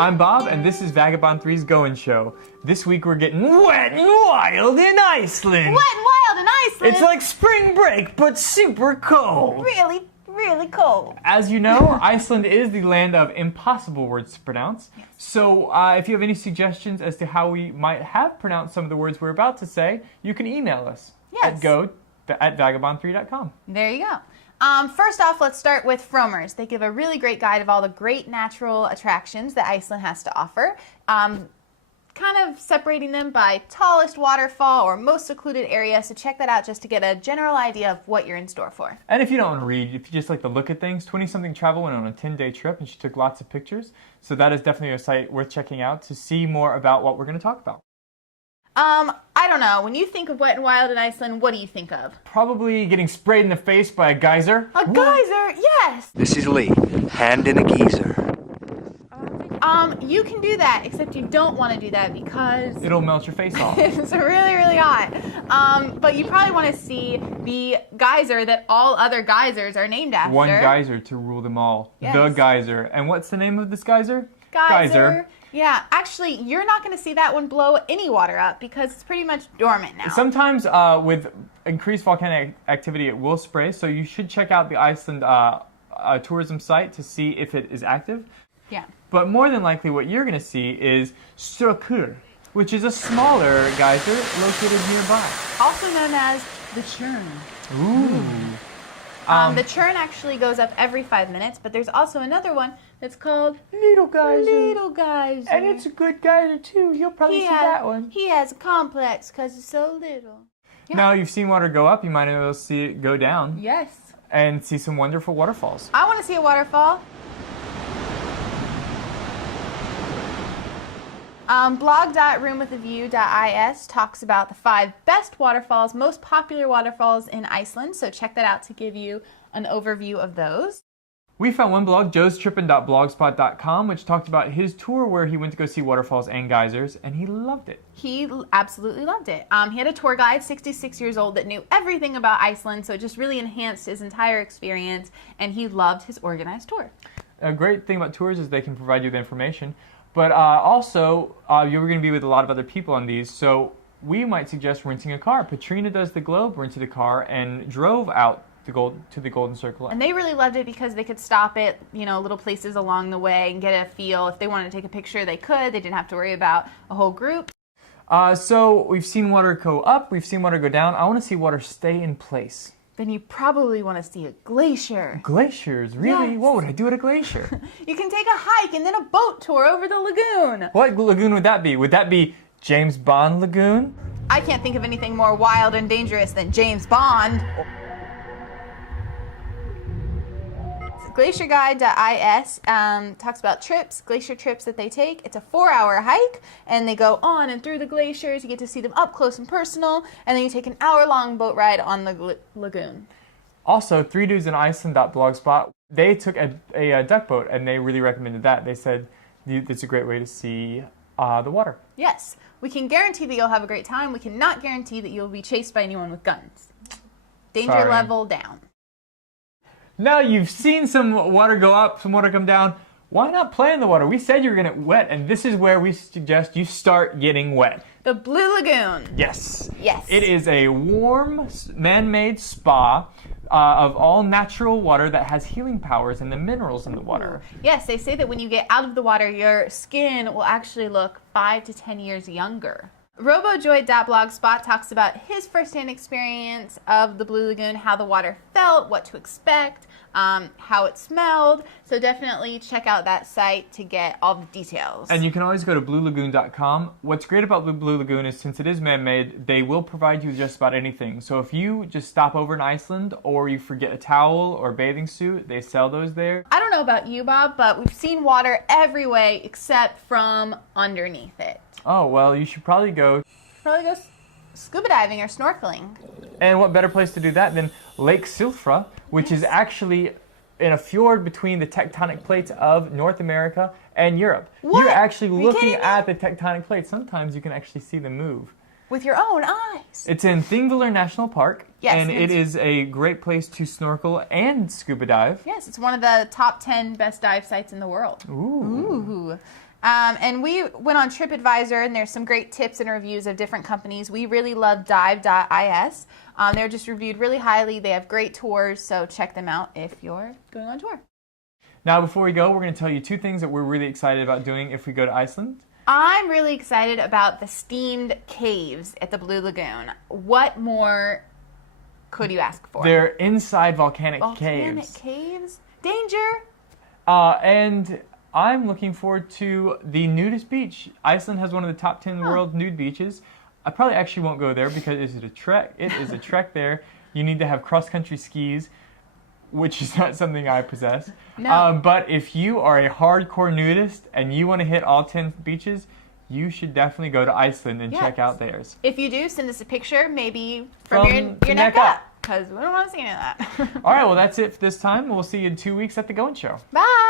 I'm Bob, and this is Vagabond 3's Goin show. This week we're getting wet and wild in Iceland. Wet and wild in Iceland? It's like spring break, but super cold. Really, really cold. As you know, Iceland is the land of impossible words to pronounce. Yes. So if you have any suggestions as to how we might have pronounced some of the words we're about to say, you can email us at vagabond3.com. There you go. First off, let's start with Frommer's. They give a really great guide of all the great natural attractions that Iceland has to offer, kind of separating them by tallest waterfall or most secluded area, so check that out just to get a general idea of what you're in store for. And if you don't want to read, if you just like to look at things, 20-something Travel went on a 10-day trip and she took lots of pictures, so that is definitely a site worth checking out to see more about what we're going to talk about. I don't know. When you think of Wet and Wild in Iceland, what do you think of? Probably getting sprayed in the face by a geyser. A geyser? Yes! This is Lee. Hand in a geyser. You can do that, except you don't want to do that because... it'll melt your face off. It's really, really hot. But you probably want to see the geyser that all other geysers are named after. One geyser to rule them all. Yes. The geyser. And what's the name of this geyser? Geyser. Yeah, actually, you're not going to see that one blow any water up because it's pretty much dormant now. Sometimes with increased volcanic activity, it will spray, so you should check out the Iceland tourism site to see if it is active. Yeah. But more than likely, what you're going to see is Sukoon, which is a smaller geyser located nearby. Also known as the churn. Ooh. The churn actually goes up every 5 minutes, but there's also another one that's called Little Geyser. Little Geyser. And it's a good geyser too. You'll probably see that one. He has a complex because it's so little. Yeah. Now you've seen water go up, you might as well see it go down. Yes. And see some wonderful waterfalls. I want to see a waterfall. Blog.roomwithaview.is talks about the 5 best waterfalls, most popular waterfalls in Iceland, so check that out to give you an overview of those. We found one blog, joestrippin.blogspot.com, which talked about his tour where he went to go see waterfalls and geysers, and he loved it. He absolutely loved it. He had a tour guide, 66 years old, that knew everything about Iceland, so it just really enhanced his entire experience, and he loved his organized tour. A great thing about tours is they can provide you the information. But also, you're going to be with a lot of other people on these, so we might suggest renting a car. Patrina does the Globe, rented a car, and drove out to the Golden Circle. And they really loved it because they could stop at, little places along the way and get a feel. If they wanted to take a picture, they could. They didn't have to worry about a whole group. So we've seen water go up, we've seen water go down. I want to see water stay in place. Then you probably want to see a glacier. Glaciers? Really? Yes. What would I do at a glacier? You can take a hike and then a boat tour over the lagoon. What lagoon would that be? Would that be James Bond Lagoon? I can't think of anything more wild and dangerous than James Bond. GlacierGuide.is talks about glacier trips that they take. It's a 4-hour hike, and they go on and through the glaciers. You get to see them up close and personal, and then you take an hour-long boat ride on the lagoon. Also, 3dudesinIceland.blogspot, they took a duck boat, and they really recommended that. They said it's a great way to see the water. Yes. We can guarantee that you'll have a great time. We cannot guarantee that you'll be chased by anyone with guns. Danger level down. Now you've seen some water go up, some water come down. Why not play in the water? We said you were going to get wet, and this is where we suggest you start getting wet. The Blue Lagoon. Yes. Yes. It is a warm, man-made spa of all natural water that has healing powers and the minerals in the water. Yes, they say that when you get out of the water, your skin will actually look 5 to 10 years younger. Robojoy.blogspot talks about his first-hand experience of the Blue Lagoon, how the water felt, what to expect, how it smelled. So definitely check out that site to get all the details. And you can always go to bluelagoon.com. What's great about the Blue Lagoon is since it is man-made, they will provide you just about anything. So if you just stop over in Iceland or you forget a towel or a bathing suit, they sell those there. I don't know about you, Bob, but we've seen water every way except from underneath it. Oh, well, you should probably go Scuba diving or snorkeling. And what better place to do that than Lake Silfra, which is actually in a fjord between the tectonic plates of North America and Europe. What? You're actually looking at the tectonic plates. Sometimes you can actually see them move. With your own eyes. It's in Thingvellir National Park. Yes. And it is a great place to snorkel and scuba dive. Yes, it's one of the top 10 best dive sites in the world. Ooh. And we went on TripAdvisor, and there's some great tips and reviews of different companies. We really love dive.is. They're just reviewed really highly. They have great tours, so check them out if you're going on tour. Now, before we go, we're going to tell you two things that we're really excited about doing if we go to Iceland. I'm really excited about the steamed caves at the Blue Lagoon. What more could you ask for? They're inside volcanic caves. Volcanic caves? Danger! And I'm looking forward to the nudist beach. Iceland has one of the top 10 world nude beaches. I probably actually won't go there because it is a trek. It is a trek there. You need to have cross-country skis, which is not something I possess. No. But if you are a hardcore nudist and you want to hit all 10 beaches, you should definitely go to Iceland and check out theirs. If you do, send us a picture, maybe from your neck up, because we don't want to see any of that. All right, well, that's it for this time. We'll see you in 2 weeks at the Goin Show. Bye!